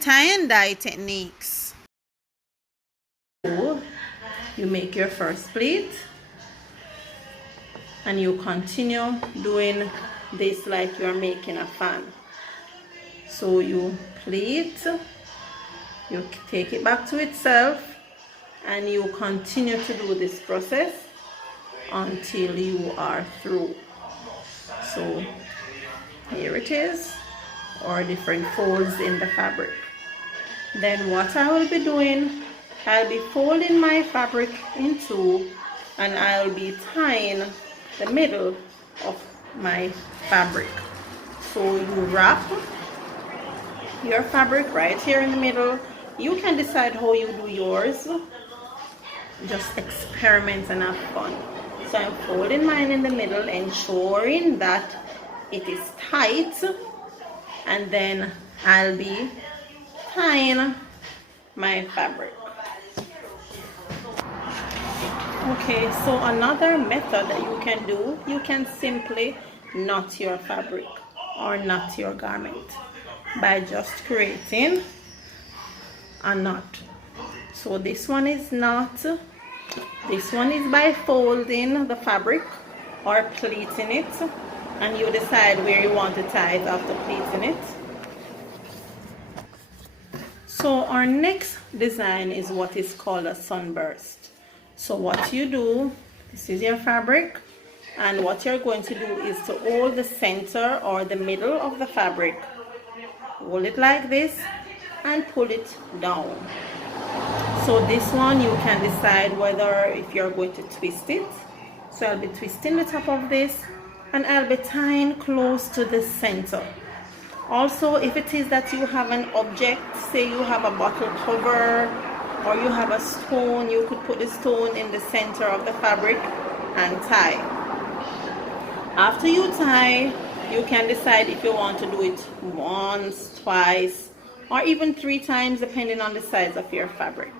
tie and dye techniques. So you make your first pleat and you continue doing this like you're making a fan. So you pleat, you take it back to itself, and you continue to do this process until you are through. So here it is, or different folds in the fabric. Then what I will be doing, I'll be folding my fabric in two, and I'll be tying the middle of my fabric. So you wrap your fabric right here in the middle. You can decide how you do yours, just experiment and have fun. So I'm folding mine in the middle, ensuring that it is tight, and then I'll be tying my fabric. Okay, so another method that you can do, you can simply knot your fabric or knot your garment by just creating a knot. So this one is knot, this one is by folding the fabric or pleating it, and you decide where you want to tie it after pleating it. So our next design is what is called a sunburst. So what you do, this is your fabric, and what you're going to do is to hold the center or the middle of the fabric, hold it like this and pull it down. So this one you can decide whether if you're going to twist it. So I'll be twisting the top of this, and I'll be tying close to the center. Also, if it is that you have an object, say you have a bottle cover or you have a stone, you could put the stone in the center of the fabric and tie. After you tie, you can decide if you want to do it once, twice, or even 3 times depending on the size of your fabric.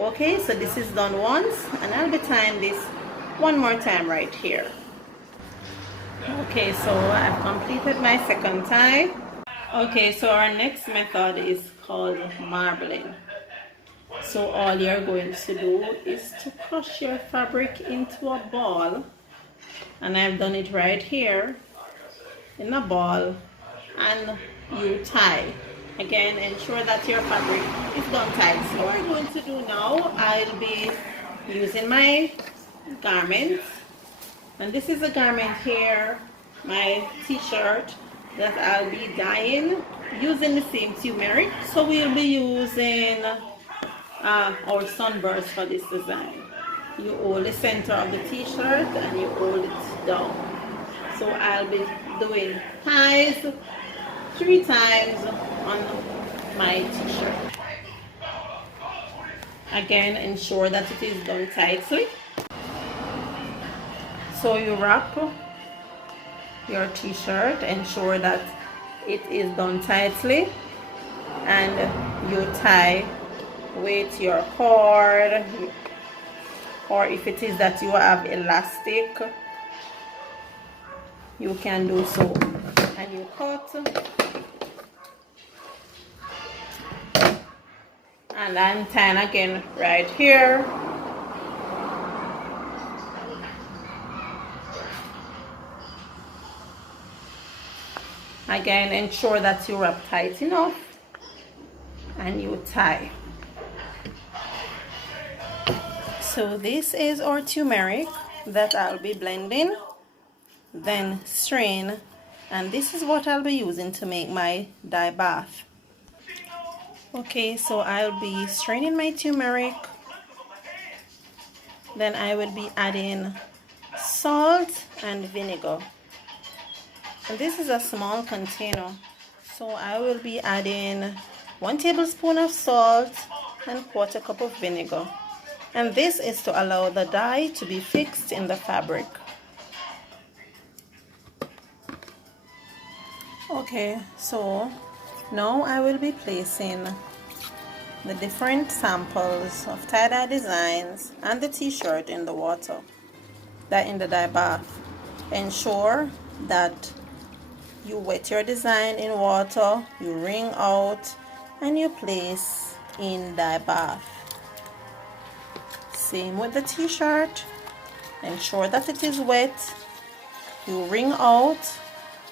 Okay, so this is done once, and I'll be tying this one more time right here. Okay, so I've completed my second tie. Okay, so our next method is called marbling. So all you're going to do is to crush your fabric into a ball, and I've done it right here in a ball, and you tie. Again, ensure that your fabric is done tight. So what I'm going to do now, I'll be using my garment, and this is a garment here, my t-shirt, that I'll be dyeing using the same turmeric. So we'll be using our sunburst for this design. You hold the center of the t-shirt and you hold it down. So I'll be doing ties 3 times on my t-shirt. Again, ensure that it is done tightly. So you wrap your t-shirt, ensure that it is done tightly, and you tie with your cord, or if it is that you have elastic, you can do so, and you cut. And I'm tying again right here. Again, ensure that you wrap tight enough and you tie. So this is our turmeric that I'll be blending, then strain, and this is what I'll be using to make my dye bath. Okay, so I'll be straining my turmeric, then I will be adding salt and vinegar. And this is a small container, so I will be adding 1 tablespoon of salt and 1/4 cup of vinegar. And this is to allow the dye to be fixed in the fabric. Okay, so now I will be placing the different samples of tie-dye designs and the t-shirt in the water, in the dye bath. Ensure that you wet your design in water, you wring out, and you place in dye bath. Same with the t-shirt. Ensure that it is wet. You wring out,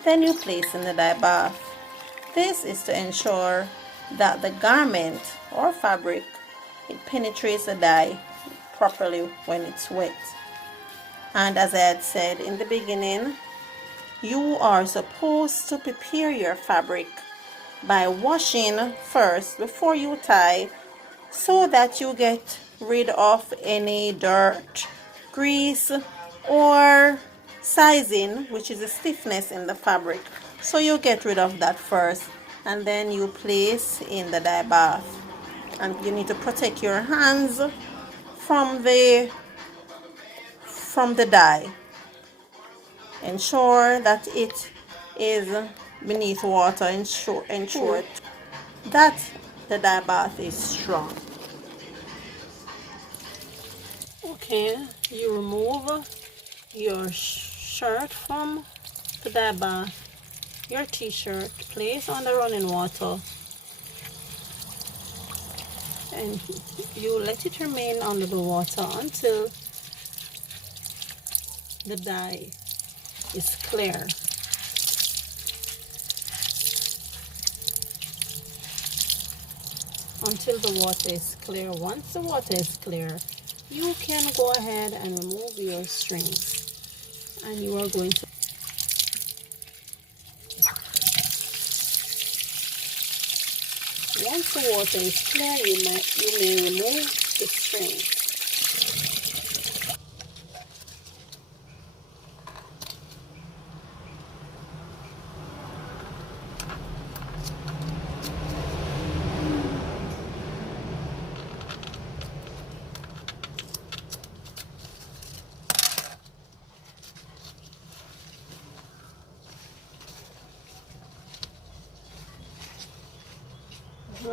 then you place in the dye bath. This is to ensure that the garment or fabric, it penetrates the dye properly when it's wet. And as I had said in the beginning, you are supposed to prepare your fabric by washing first before you tie, so that you get rid of any dirt, grease, or sizing, which is a stiffness in the fabric. So you get rid of that first, and then you place in the dye bath. And you need to protect your hands from the dye. Ensure that it is beneath water. Ensure that the dye bath is strong. Okay, you remove your shirt from the dye bath, your t-shirt, place on the running water, and you let it remain under the water until the dye is clear. Until the water is clear. Once the water is clear, you can go ahead and remove your strings, and you are going to once the water is clear, you may remove the string.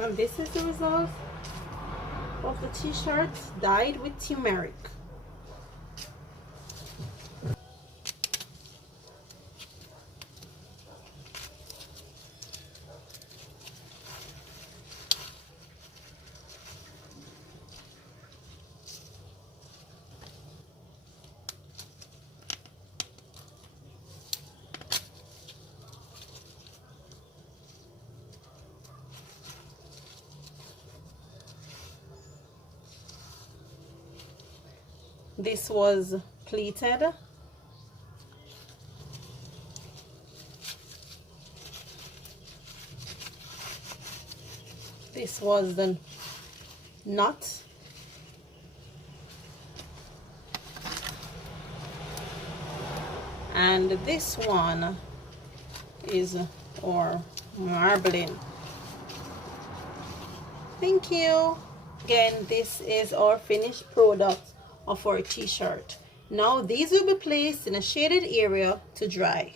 And this is the result of the t-shirt dyed with turmeric. This was pleated. This was the knot. And this one is our marbling. Thank you. Again, this is our finished product of our t-shirt. Now these will be placed in a shaded area to dry.